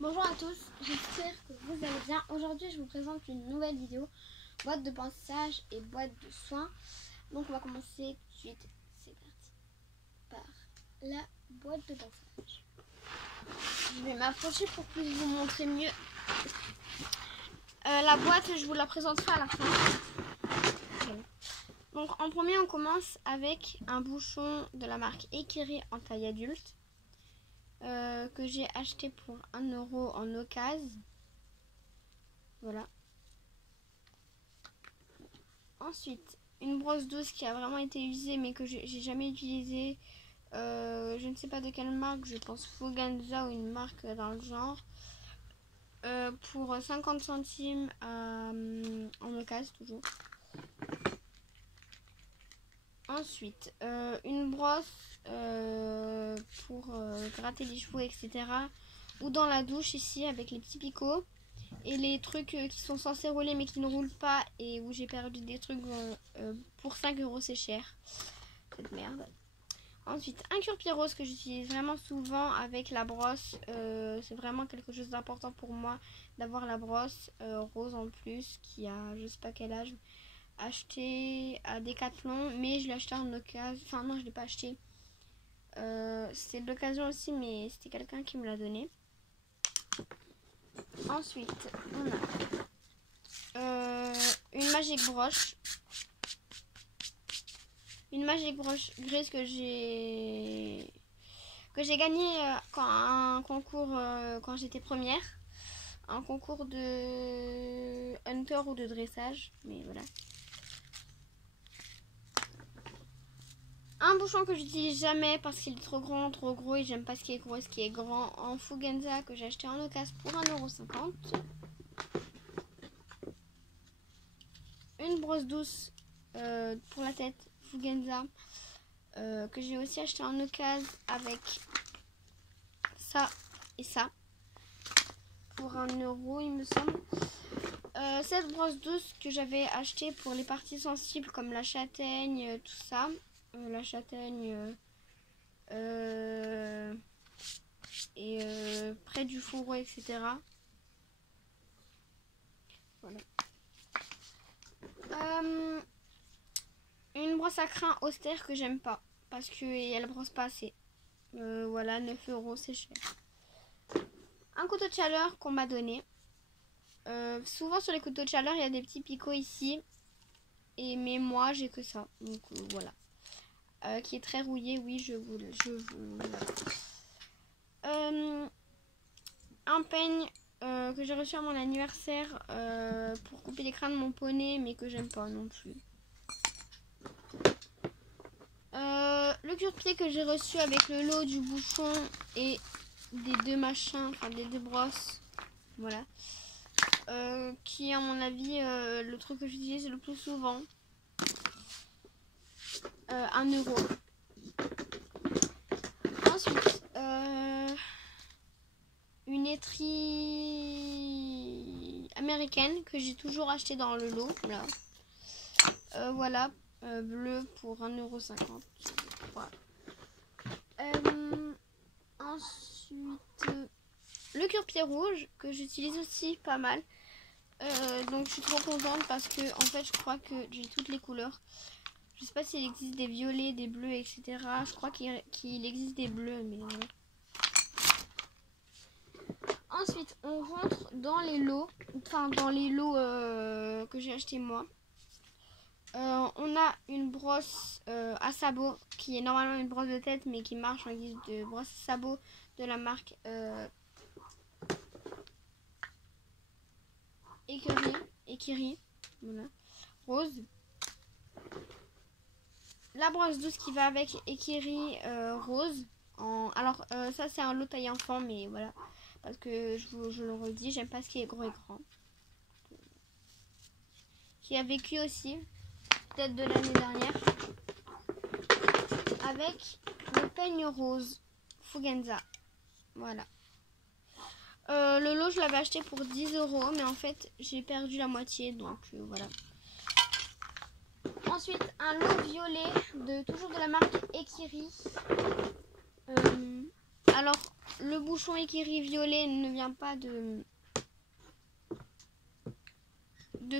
Bonjour à tous, j'espère que vous allez bien. Aujourd'hui je vous présente une nouvelle vidéo, boîte de pinçage et boîte de soins. Donc on va commencer tout de suite, c'est parti, par la boîte de pinçage. Je vais m'approcher pour que je vous montre mieux. La boîte, je vous la présenterai à la fin. Donc en premier on commence avec un bouchon de la marque Ekiri en taille adulte. Que j'ai acheté pour 1 € en occasion. Voilà. Ensuite, une brosse douce qui a vraiment été usée mais que j'ai jamais utilisée. Je ne sais pas de quelle marque, je pense Fuganza ou une marque dans le genre. Pour 50 centimes en occasion toujours. Ensuite, une brosse pour gratter les cheveux, etc. Ou dans la douche ici avec les petits picots. Et les trucs qui sont censés rouler mais qui ne roulent pas et où j'ai perdu des trucs pour 5 € c'est cher. Cette merde. Ensuite, un cure-pied rose que j'utilise vraiment souvent avec la brosse. C'est vraiment quelque chose d'important pour moi d'avoir la brosse rose en plus qui a je sais pas quel âge. Acheté à Decathlon, mais je l'ai acheté en occasion. Enfin non, je l'ai pas acheté. C'est de l'occasion aussi, mais c'était quelqu'un qui me l'a donné. Ensuite, on a une Magic Brush. Une Magic Brush grise que j'ai gagné quand un concours quand j'étais première. Un concours de hunter ou de dressage, mais voilà. Un bouchon que j'utilise jamais parce qu'il est trop grand, trop gros et j'aime pas ce qui est gros et ce qui est grand en Fuganza que j'ai acheté en occasion pour 1,50 €. Une brosse douce pour la tête Fuganza que j'ai aussi acheté en occasion avec ça et ça pour 1 € il me semble. Cette brosse douce que j'avais acheté pour les parties sensibles comme la châtaigne, tout ça. La châtaigne et près du fourreau, etc. Voilà. Une brosse à crin austère que j'aime pas parce qu'elle brosse pas assez. Voilà, 9 € c'est cher. Un couteau de chaleur qu'on m'a donné. Souvent sur les couteaux de chaleur il y a des petits picots ici. Mais moi j'ai que ça. Donc voilà. Qui est très rouillé, oui, je vous un peigne que j'ai reçu à mon anniversaire pour couper les crins de mon poney, mais que j'aime pas non plus. Le cure-pied que j'ai reçu avec le lot du bouchon et des deux machins, enfin des deux brosses, voilà. Qui est à mon avis le truc que j'utilise le plus souvent. 1 €. Ensuite, une étrie américaine que j'ai toujours acheté dans le lot. Là. Voilà, bleu pour 1,50 €. Voilà. Ensuite, le cure-pied rouge que j'utilise aussi pas mal. Donc je suis trop contente parce que en fait je crois que j'ai toutes les couleurs. Je sais pas s'il existe des violets, des bleus, etc. Je crois qu'il existe des bleus, mais voilà. Ensuite, on rentre dans les lots, enfin dans les lots que j'ai acheté moi. On a une brosse à sabot qui est normalement une brosse de tête, mais qui marche en guise de brosse à sabot de la marque Ekiri, voilà, rose. La brosse douce qui va avec Ekiri rose. Alors ça c'est un lot taille enfant, mais voilà. Parce que je le redis, j'aime pas ce qui est gros et grand. Qui a vécu aussi, peut-être de l'année dernière. Avec le peigne rose Fuganza. Voilà. Le lot je l'avais acheté pour 10 €, mais en fait j'ai perdu la moitié, donc voilà. Ensuite, un lot violet, toujours de la marque Ekiri. Alors, le bouchon Ikiri violet ne vient pas de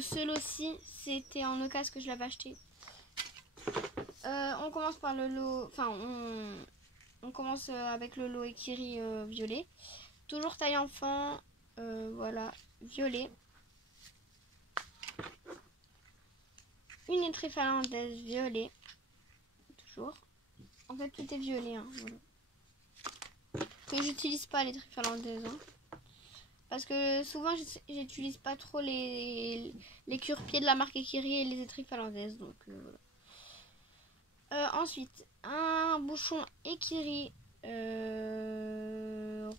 ce lot-ci. C'était en occasion que je l'avais acheté. On commence par le lot, enfin on commence avec le lot Ikiri violet. Toujours taille enfant, voilà, violet. Une étrie finlandaise violet, toujours. En fait tout est violet, hein, voilà. Que j'utilise pas l'étrie finlandaise, hein. Parce que souvent j'utilise pas trop les cure-pieds de la marque Ikiri et les étries finlandaises, donc voilà. Ensuite, un bouchon Ikiri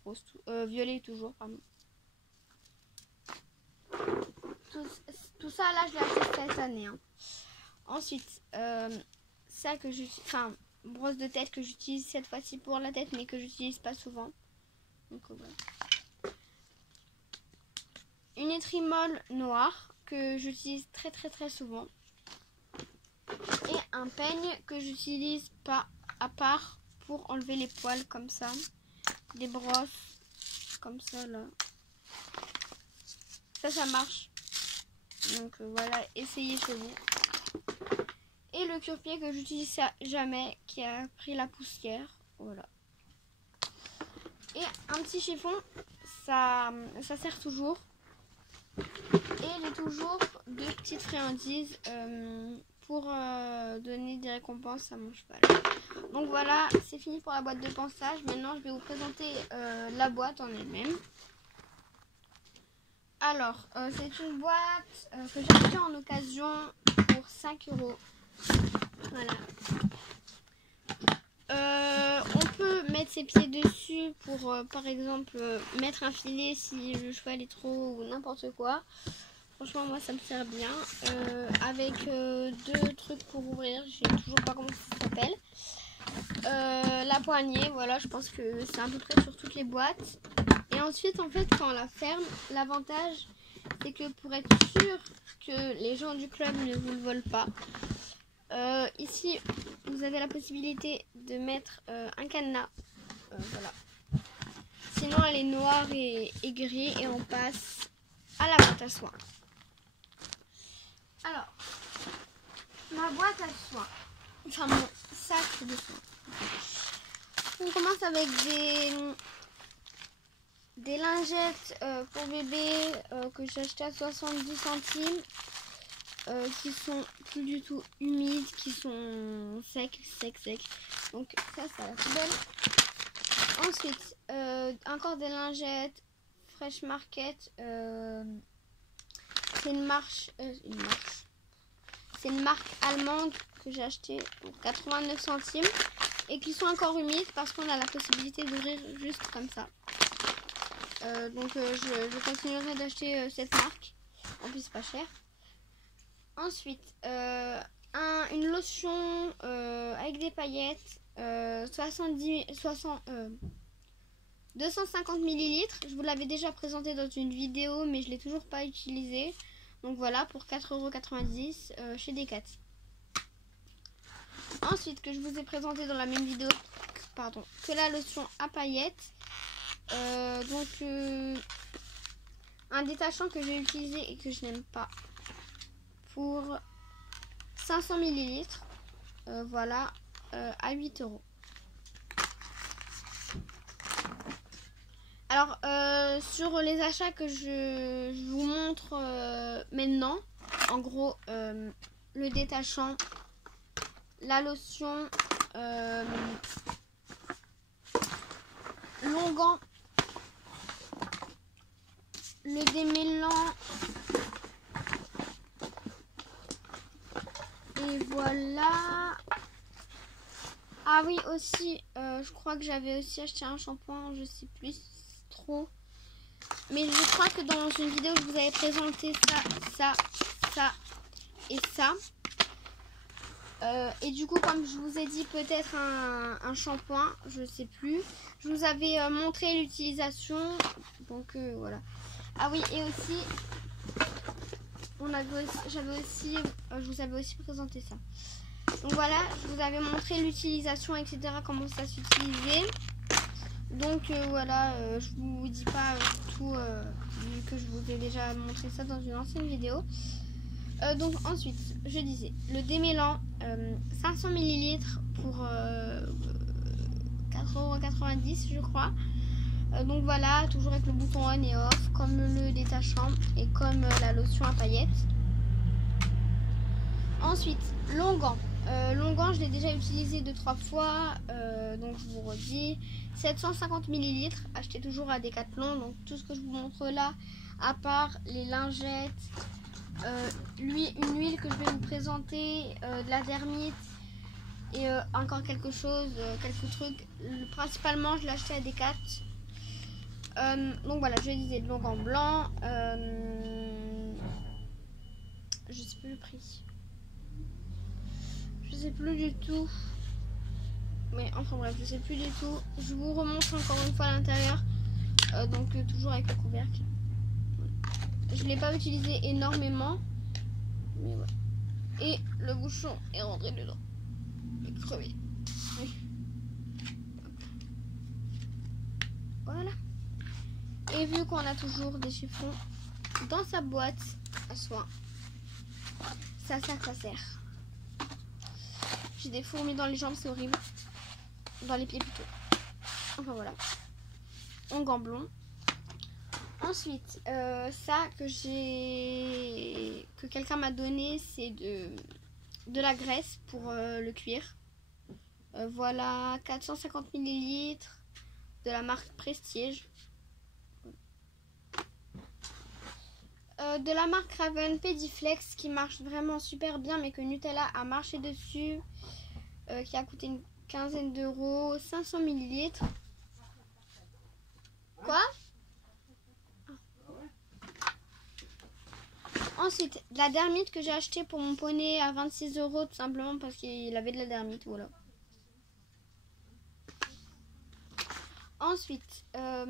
rose, violet toujours, pardon. Tout ça là je l'ai acheté cette année, hein. Ensuite, ça que brosse de tête que j'utilise cette fois-ci pour la tête, mais que j'utilise pas souvent. Donc voilà. Une étrie molle noire que j'utilise très souvent. Et un peigne que j'utilise pas à part pour enlever les poils comme ça. Des brosses comme ça là. Ça marche. Donc voilà, essayez chez vous. Et le cure-pied que j'utilise jamais, qui a pris la poussière. Voilà. Et un petit chiffon, ça sert toujours. Et j'ai toujours 2 petites friandises pour donner des récompenses à mon cheval. Donc voilà, c'est fini pour la boîte de pansage. Maintenant, je vais vous présenter la boîte en elle-même. Alors, c'est une boîte que j'ai achetée en occasion pour 5 €. Voilà. On peut mettre ses pieds dessus pour, par exemple, mettre un filet si le cheval est trop ou n'importe quoi. Franchement, moi, ça me sert bien. Avec 2 trucs pour ouvrir, je sais toujours pas comment ça s'appelle. La poignée, voilà, je pense que c'est à peu près sur toutes les boîtes. Et ensuite, en fait, quand on la ferme, l'avantage, c'est que pour être sûr que les gens du club ne vous le volent pas, ici, vous avez la possibilité de mettre un cadenas. Voilà. Sinon, elle est noire et gris et on passe à la boîte à soins. Alors, ma boîte à soins, enfin mon sac de soins. On commence avec des lingettes pour bébé que j'ai acheté à 70 centimes. Qui sont plus du tout humides, qui sont secs. Donc ça à la poubelle. Ensuite, encore des lingettes Fresh Market. C'est une marque allemande que j'ai acheté pour 89 centimes et qui sont encore humides parce qu'on a la possibilité d'ouvrir juste comme ça. Donc je continuerai d'acheter cette marque. En plus, c'est pas cher. Ensuite, une lotion avec des paillettes, 250 ml. Je vous l'avais déjà présenté dans une vidéo, mais je ne l'ai toujours pas utilisé. Donc voilà, pour 4,90 € chez Decat. Ensuite, que je vous ai présenté dans la même vidéo, que la lotion à paillettes. Un détachant que j'ai utilisé et que je n'aime pas. Pour 500 ml, voilà, à 8 €. Alors, sur les achats que je vous montre maintenant, en gros, le détachant, la lotion, l'onguent, le démêlant, et voilà. Ah oui, aussi, je crois que j'avais aussi acheté un shampoing, je sais plus trop. Mais je crois que dans une vidéo, je vous avais présenté ça et ça. Et du coup, comme je vous ai dit, peut-être un shampoing, je sais plus. Je vous avais montré l'utilisation. Donc voilà. Ah oui, et aussi, je vous avais aussi présenté ça. Donc voilà, je vous avais montré l'utilisation, etc. Comment ça s'utilisait. Donc voilà, je vous dis pas tout vu que je vous ai déjà montré ça dans une ancienne vidéo. Donc ensuite, je disais, le démêlant 500 ml pour 4,90 € je crois. Donc voilà, toujours avec le bouton on et off, comme le détachant et comme la lotion à paillettes. Ensuite, l'onguent. L'onguent, je l'ai déjà utilisé 2-3 fois, donc je vous redis. 750 ml, acheté toujours à Decathlon. Donc tout ce que je vous montre là, à part les lingettes, une huile que je vais vous présenter, de la dermite et encore quelque chose, quelques trucs. Principalement, je l'ai acheté à Decathlon. Donc voilà, je disais de l'onguent blanc. Je sais plus le prix. Je sais plus du tout. Mais enfin bref, je sais plus du tout. Je vous remontre encore une fois à l'intérieur. Donc toujours avec le couvercle. Je l'ai pas utilisé énormément. Mais ouais. Et le bouchon est rentré dedans. Il est crevé. Oui. Voilà. Et vu qu'on a toujours des chiffons dans sa boîte à soins, ça sert à quoi ça sert. J'ai des fourmis dans les jambes, c'est horrible. Dans les pieds plutôt. Enfin voilà. Onguent blond. Ensuite, ça que quelqu'un m'a donné, c'est de la graisse pour le cuir. Voilà, 450 ml de la marque Prestige. De la marque Raven Pediflex qui marche vraiment super bien, mais que Nutella a marché dessus, qui a coûté une quinzaine d'euros, 500 ml. Quoi? Ensuite, de la dermite que j'ai acheté pour mon poney à 26 € tout simplement parce qu'il avait de la dermite, voilà. Ensuite, ah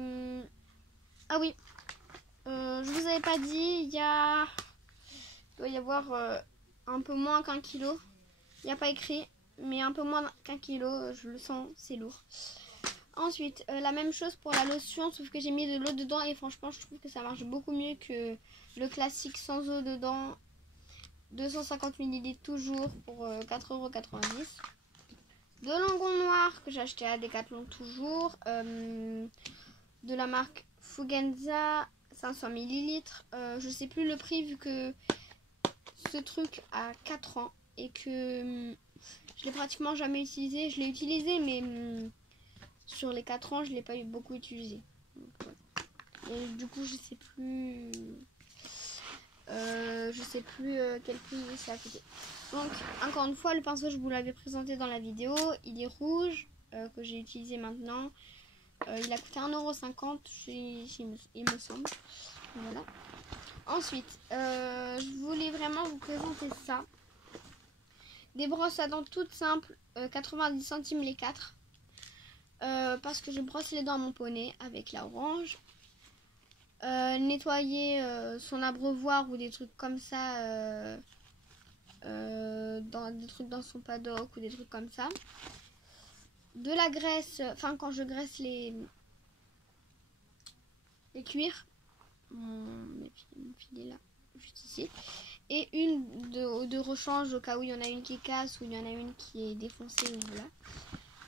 oui, je vous avais pas dit, il doit y avoir un peu moins qu'un kilo. Il n'y a pas écrit, mais un peu moins qu'un kilo, je le sens, c'est lourd. Ensuite, la même chose pour la lotion, sauf que j'ai mis de l'eau dedans et franchement, je trouve que ça marche beaucoup mieux que le classique sans eau dedans. 250 ml toujours pour 4,90 €. De l'onguent noir que j'ai acheté à Decathlon toujours. De la marque Fugenza, 500 ml. Je sais plus le prix vu que ce truc a 4 ans et que je l'ai pratiquement jamais utilisé. Je l'ai utilisé, mais sur les 4 ans, je l'ai pas eu beaucoup utilisé. Donc, ouais. Et du coup, je sais plus quel prix ça a coûté. Donc, encore une fois, le pinceau, je vous l'avais présenté dans la vidéo. Il est rouge, que j'ai utilisé maintenant. Il a coûté 1,50 € il me semble. Voilà. Ensuite, je voulais vraiment vous présenter ça. Des brosses à dents toutes simples, 90 centimes les 4. Parce que je brosse les dents à mon poney avec la orange. Nettoyer son abreuvoir ou des trucs comme ça, des trucs dans son paddock ou des trucs comme ça. De la graisse, enfin quand je graisse les cuirs, mon filet là, juste ici, et une de rechange au cas où il y en a une qui casse ou il y en a une qui est défoncée, voilà.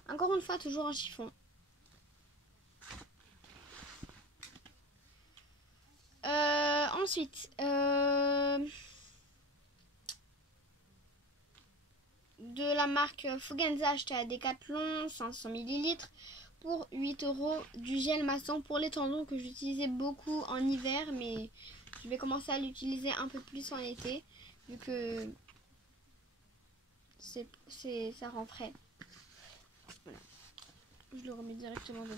Encore une fois, toujours en chiffon. Ensuite, de la marque Fugenza acheté à Decathlon, 500 ml pour 8 € du gel massant pour les tendons que j'utilisais beaucoup en hiver, mais je vais commencer à l'utiliser un peu plus en été vu que ça rend frais. Voilà. Je le remets directement dedans.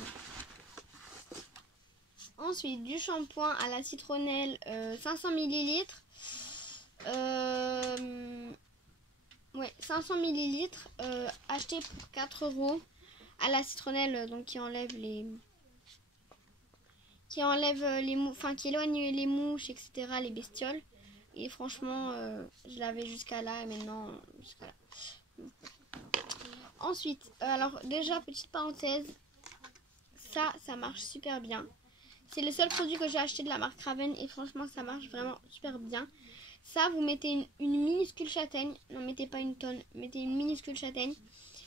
Ensuite, du shampoing à la citronnelle, 500 ml. Ouais, 500 ml, acheté pour 4 € à la citronnelle, donc qui éloigne les mouches, etc., les bestioles. Et franchement, je l'avais jusqu'à là et maintenant jusqu'à là. Ensuite, alors déjà petite parenthèse, ça marche super bien. C'est le seul produit que j'ai acheté de la marque Raven et franchement ça marche vraiment super bien. Ça, vous mettez une minuscule châtaigne, non mettez pas une tonne, mettez une minuscule châtaigne.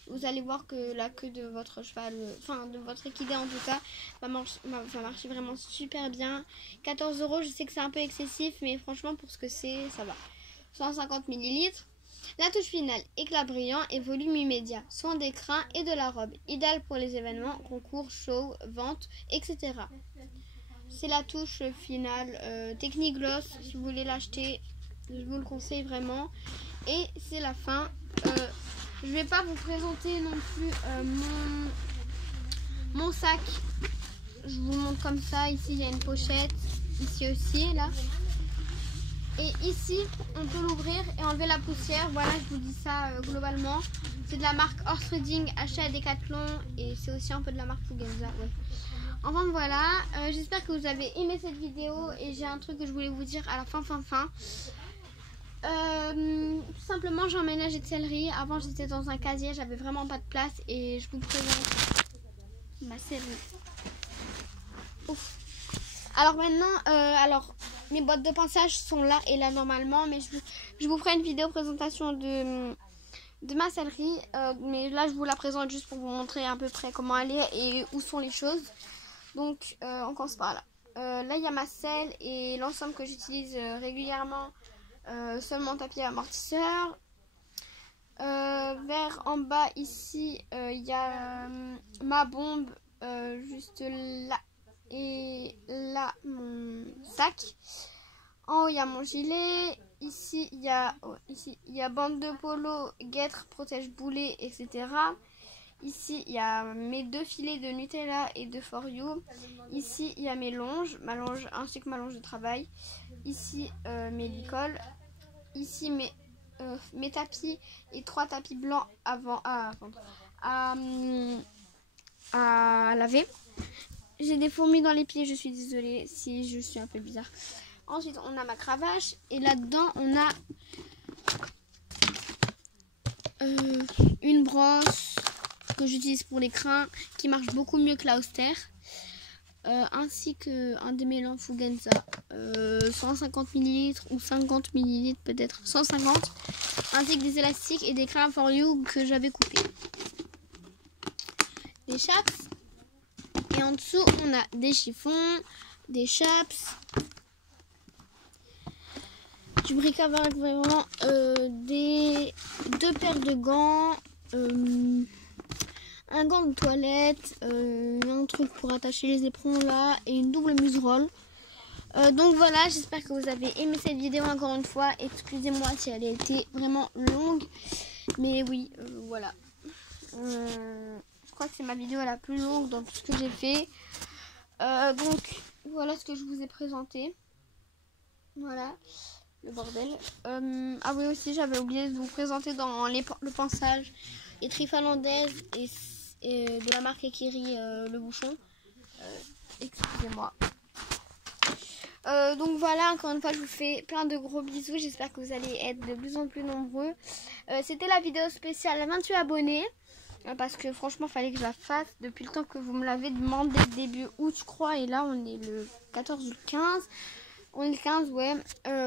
Vous allez voir que la queue de votre cheval, enfin de votre équidé en tout cas, va marcher vraiment super bien. 14 €, je sais que c'est un peu excessif, mais franchement pour ce que c'est, ça va. 150 ml. La touche finale, éclat brillant et volume immédiat, soin d'écrin et de la robe, idéal pour les événements, concours, show, vente, etc. C'est la touche finale, technique gloss, si vous voulez l'acheter, je vous le conseille vraiment. Et c'est la fin. Je vais pas vous présenter non plus mon sac. Je vous montre comme ça. Ici il y a une pochette, ici aussi là. Et ici on peut l'ouvrir et enlever la poussière. Voilà, je vous dis ça globalement. C'est de la marque Horse Riding, acheté à Decathlon, et c'est aussi un peu de la marque Fugenza. Ouais. Enfin voilà, j'espère que vous avez aimé cette vidéo et j'ai un truc que je voulais vous dire à la fin. Tout simplement, j'ai emménagé de céleri. Avant j'étais dans un casier, j'avais vraiment pas de place et je vous présente ma céleri. Ouf. Alors maintenant, mes boîtes de pinçage sont là et là normalement, mais je vous ferai une vidéo présentation de ma céleri, mais là je vous la présente juste pour vous montrer à peu près comment elle est et où sont les choses. Donc on commence par là. Là il y a ma selle et l'ensemble que j'utilise régulièrement. Seulement tapis amortisseur. Vers en bas ici il y a ma bombe juste là et là mon sac. En haut il y a mon gilet. Ici il y a bande de polo, guêtre, protège boulet, etc. Ici il y a mes 2 filets de Nutella et de For You. Ici il y a mes longes, ma longe ainsi que ma longe de travail. Ici mes licoles. Ici mes tapis et 3 tapis blancs à laver. J'ai des fourmis dans les pieds, je suis désolée si je suis un peu bizarre. Ensuite on a ma cravache et là-dedans on a une brosse que j'utilise pour les crins qui marche beaucoup mieux que la austère. Ainsi qu'un démêlant Fugenza 150 ml ou 50 ml peut-être 150, ainsi que des élastiques et des crayons For You que j'avais coupés, des chaps, et en dessous on a des chiffons, des chaps, du bric-à-brac vraiment, des 2 paires de gants, un gant de toilette, un truc pour attacher les éperons là et une double muserolle. Donc voilà, j'espère que vous avez aimé cette vidéo encore une fois. Excusez-moi si elle a été vraiment longue, mais oui, voilà. Je crois que c'est ma vidéo la plus longue dans tout ce que j'ai fait. Donc voilà ce que je vous ai présenté. Voilà le bordel. Ah oui, aussi j'avais oublié de vous présenter dans le pinçage et trifalandaise et de la marque Ekiri le bouchon. Excusez-moi. Donc voilà, encore une fois je vous fais plein de gros bisous. J'espère que vous allez être de plus en plus nombreux. C'était la vidéo spéciale à 28 abonnés. Parce que franchement fallait que je la fasse depuis le temps que vous me l'avez demandé début août je crois. Et là on est le 14 ou le 15. On est le 15, ouais.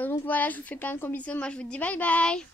Donc voilà, je vous fais plein de gros bisous. Moi je vous dis bye bye.